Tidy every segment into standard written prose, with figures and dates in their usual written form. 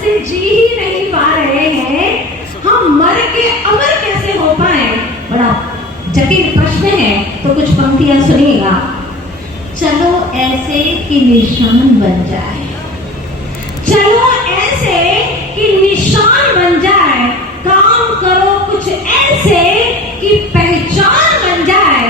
से जी ही नहीं पा रहे हैं, हम मर के अमर कैसे हो पाए? बड़ा जटिल प्रश्न है। तो कुछ पंक्तियां सुनिएगा। चलो ऐसे कि निशान बन जाए, चलो ऐसे कि निशान बन जाए, काम करो कुछ ऐसे कि पहचान बन जाए,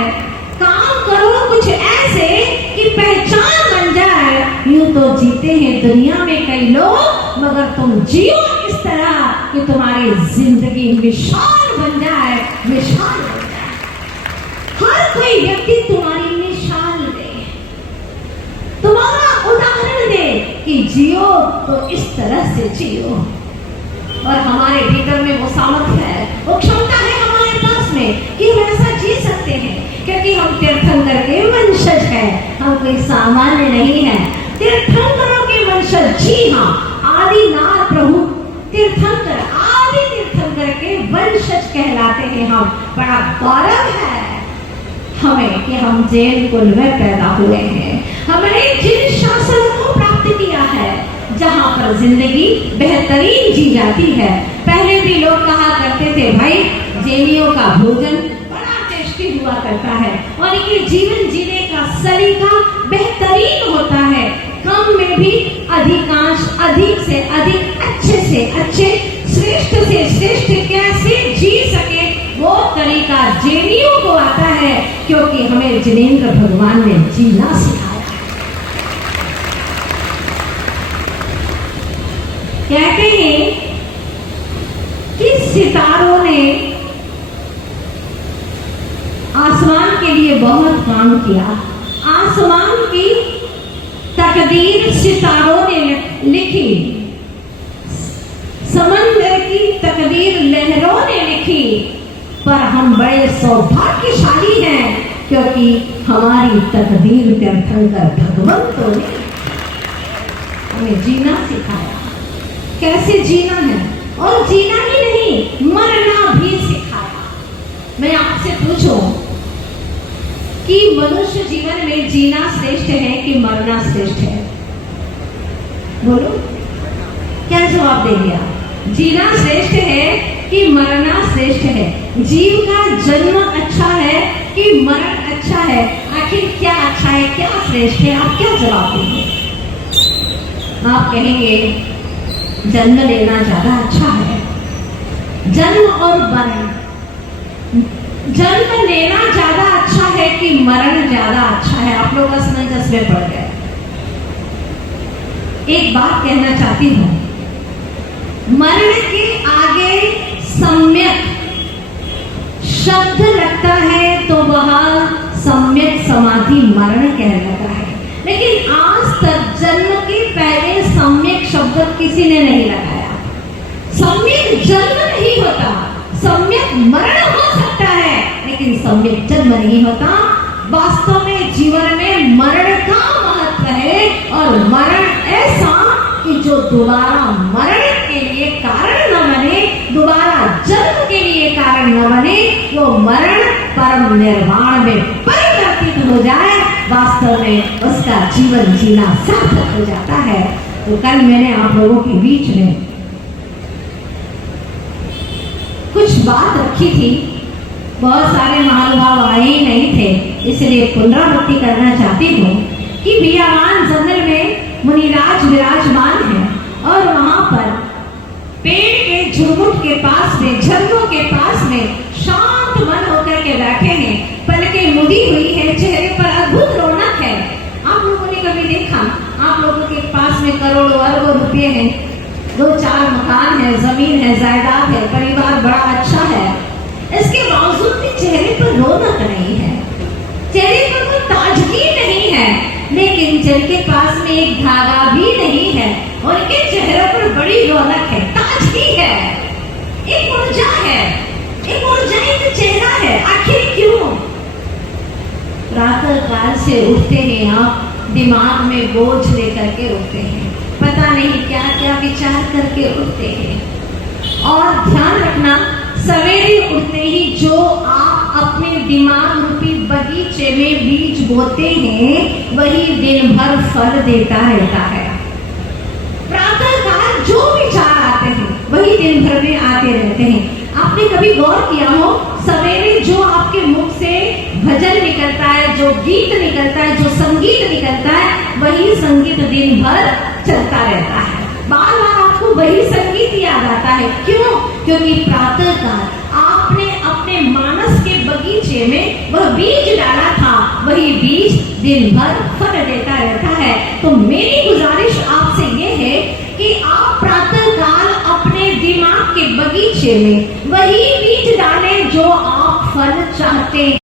काम करो कुछ ऐसे कि पहचान बन जाए। यूं तो जीते हैं दुनिया में कई लोग, मगर तुम जियो इस तरह कि तुम्हारी जिंदगी मिसाल बन जाए, मिसाल बन जाए। हर कोई व्यक्ति तुम्हारी मिसाल दे, तुम्हारा उदाहरण दे कि जियो तो इस तरह से जियो। और हमारे भीतर में वो सामर्थ्य है, वो क्षमता है हमारे पास में कि हम ऐसा जी सकते हैं, क्योंकि हम तीर्थंकर के वंशज हैं, हम कोई सामान्य नहीं है। तीर्थंकरों के वंशज, जी हाँ, आदिनाथ प्रभु तीर्थंकर, आदि तीर्थंकर के वंशज कहलाते हैं हम। बड़ा गौरव है हमें कि हम जैन कुल में पैदा हुए हैं। हमने जिन शासन को प्राप्त किया है, जहाँ पर जिंदगी बेहतरीन जी जाती है। पहले भी लोग कहा करते थे, भाई जैनियों का भोजन बड़ा टेस्टी हुआ करता है और इनके जीवन जीने का सलीका बेहतरीन होता है। कम में भी अधिकांश, अधिक से अधिक, अच्छे से अच्छे, श्रेष्ठ से श्रेष्ठ कैसे जी सके वो तरीका जैनियों को आता है, क्योंकि हमें जिनेंद्र भगवान ने जीना सिखाया। कहते हैं कि सितारों ने आसमान के लिए बहुत काम किया। आसमान की तकदीर सितारों ने लिखी, समंदर की तकदीर लहरों ने लिखी, पर हम बड़े सौभाग्यशाली हैं क्योंकि हमारी तकदीर तीर्थंकर भगवंतों ने हमें जीना सिखाया। कैसे जीना है, और जीना ही नहीं, मरना भी सिखाया। मैं आपसे पूछूं कि मनुष्य जीवन में जीना श्रेष्ठ है कि मरना श्रेष्ठ है? बोलो, क्या जवाब देंगे आप? जीना श्रेष्ठ है कि मरना श्रेष्ठ है? जीव का जन्म अच्छा है कि मरण अच्छा है? आखिर क्या अच्छा है, क्या श्रेष्ठ है? आप क्या जवाब देंगे? आप कहेंगे जन्म लेना ज्यादा अच्छा है। जन्म और मरण, जन्म लेना ज्यादा अच्छा है कि मरण ज्यादा अच्छा है? आप लोग असमंजस में पड़ गए। एक बात कहना चाहती हूं, मरण के आगे सम्यक शब्द लगता है तो वह सम्यक समाधि मरण कहलाता है। लेकिन आज तक जन्म के पहले सम्यक शब्द किसी ने नहीं लगाया। सम्यक जन्म नहीं होता, सम्यक मरण हो सकता है, लेकिन सम्यक जन्म नहीं होता। वास्तव में जीवन में मरण का महत्व है, और मरण ऐसा कि जो दोबारा मरण के लिए कारण न बने, दोबारा जन्म के लिए कारण न बने, वो मरण परम निर्वाण में परिवर्तित हो जाए, वास्तव में उसका जीवन जीना सार्थक हो जाता है। तो कल मैंने आप लोगों के बीच में कुछ बात रखी थी, बहुत सारे महानुभाव आए ही नहीं थे, इसलिए पुनरावृत्ति करना चाहती हूँ कि बियावान जंगल में मुनिराज विराजमान है, और वहां पर पेड़ के झुरमुट के पास में, झरनों के पास में शांत मन होकर के बैठे हैं। पलकें मुड़ी हुई है, चेहरे पर अद्भुत रौनक है। आप लोगों ने कभी देखा, आप लोगों के पास में करोड़ों अरबों रुपये हैं, 2-4 मकान है, जमीन है, जायदाद है, परिवार बड़ा अच्छा है, इसके बावजूद भी चेहरे पर रौनक नहीं है, चेहरे पर कोई ताजगी नहीं है। लेकिन जिनके पास में एक धागा भी नहीं है, उनके चेहरे पर बड़ी रौनक है, ताजगी है, एक ऊर्जा है, एक ऊर्जायुक्त चेहरा है। आखिर क्यों? प्रातः काल से उठते हैं आप, दिमाग में बोझ लेकर के उठते हैं, पता नहीं क्या क्या विचार करके उठते हैं। और ध्यान रखना, सवेरे उठते ही जो आप अपने दिमाग रूपी बगीचे में बीज बोते हैं, वही दिन भर फल देता रहता है। प्रातः काल जो विचार दिन भर में आते रहते हैं। आपने कभी गौर किया हो, सवेरे जो आपके मुख से भजन निकलता है, जो गीत निकलता है, जो संगीत निकलता है, वही संगीत दिन भर चलता रहता है। बार बार आपको वही संगीत याद आता है। क्यों? क्योंकि प्रातः काल आपने अपने मानस के बगीचे में वह बीज डाला था, वही बीज दिन भर फल देता रहता है। तो मेरी गुजारिश आपसे ये है कि आप प्रातः काल अपने दिमाग के बगीचे में वही बीज डालें जो आप फल चाहते हैं।